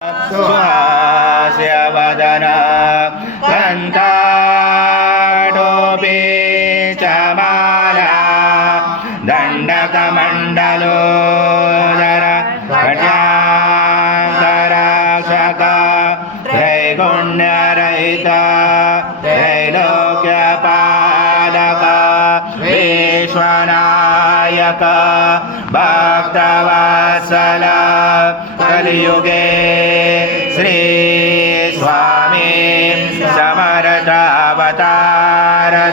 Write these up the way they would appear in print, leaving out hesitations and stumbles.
सुहास्य वदना कण्ठाटोपि च माला दण्डकमण्डलोदर कट्यान्तरक्षक त्रैगुण्यरहित त्रैलोक्यपालक विश्वनायक भक्तवत्सल कलियुगे श्री स्वामी समर्थ अवतारधारक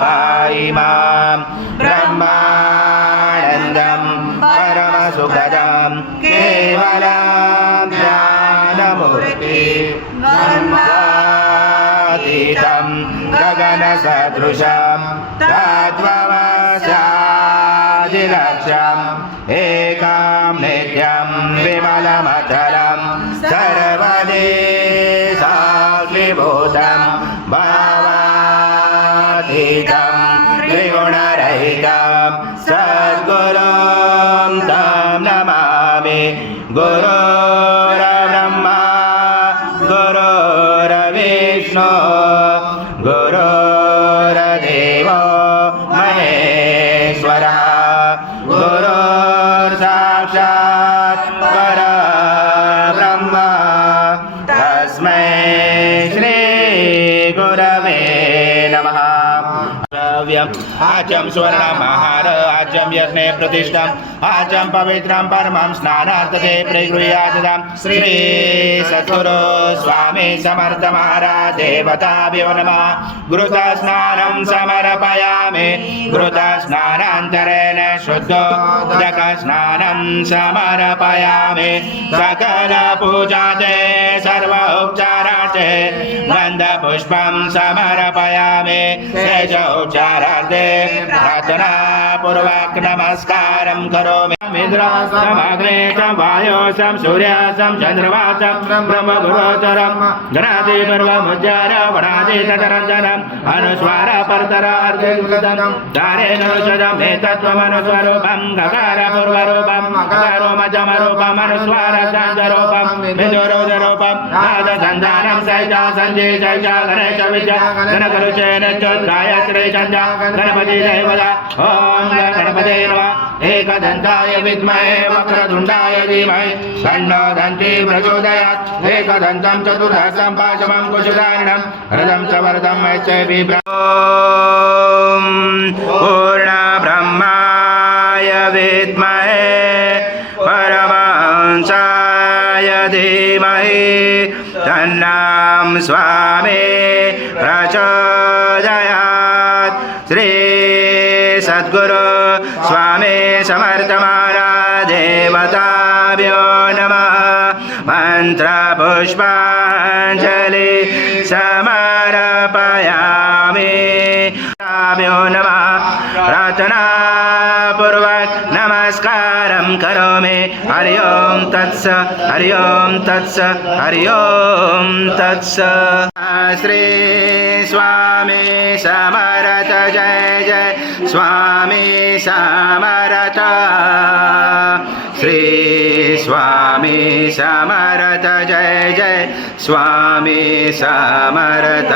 पाहि मां ब्रह्मानन्दं परमसुखदं केवलं ज्ञानमूर्ति ब्रह्मातीतं गगनसदृशं तत्त्वमस्यादिलक्ष्यम् एकं नित्यं विमलमचलं सर्वदेशाग्निभूतं भावातीतं त्रिगुणरहितं सद्गुरुं तं नमामि। गुरुर्ब्रह्मा गुरुर्विष्णु गुरुर्देवो महेश्वरः साक्षात् परब्रह्म तस्मै श्री गुरवे नमः। आचम स्वर्णमहार आचम यज्ञे प्रतिष्ठम आचम पवित्रं परमं स्नानार्थे प्रगृह्यादं श्री सद्गुरु स्वामी समर्थ महाराज देवताभ्यो नमः। घृत स्नानं समर्पयामि घृत स्नानान्तरेण शुद्धोदक स्नानं समर्पयामि। सकल पूजाते सर्व उपचारार्थे गन्धपुष्पं समर्पयामि। उच्चारार्थे प्रार्थना पूर्वक नमस्कारं करोमि। इंद्रासमग्ने च वायोसं सूर्यासं चन्द्रमासं ब्रह्मगुरोचरं गणाधिपर्वमुज्जार वणादि तदरञ्जनम् अनुस्वार परतर अर्धेन्दनं दारेण औषधम् एतत्त्वमनुस्वरूपं गकारपूर्वरूपं गकारो मध्यमरूपम् अनुस्वार सान्धरूपं विदुरोदरूपं नादसन्धानं सैजा सन्धि सैजा गणेश विद्या गणकरुचेन गायत्री चन्द्र गणपति देवता ओम गणपते नमः। एकदन्ताय विद्महे वक्रतुण्डाय धीमहि तन्नो दन्ती प्रचोदयात्। एकदन्तं चतुर्हस्तं पाशमं कुशधारिणं रथं च वरदं यच्चैवि पूर्णब्रह्माय विद्महे परमहंसाय धीमहि तन्नं स्वामी प्रचोदयात्। श्री सद्गुरु स्वामी समर्थ महाराज देवताभ्यो नमः। मंत्र पुष्पांजलि समर्पयामि। ताभ्यो नमः। प्रार्थना पूर्वक नमस्कारं करोमि। हरि ओम तत्स हरि ओम तत्स हरि ओम तत्स। श्री स्वामी समर्थ जय जय स्वामी समर्थ। श्री स्वामी समर्थ जय जय स्वामी समर्थ।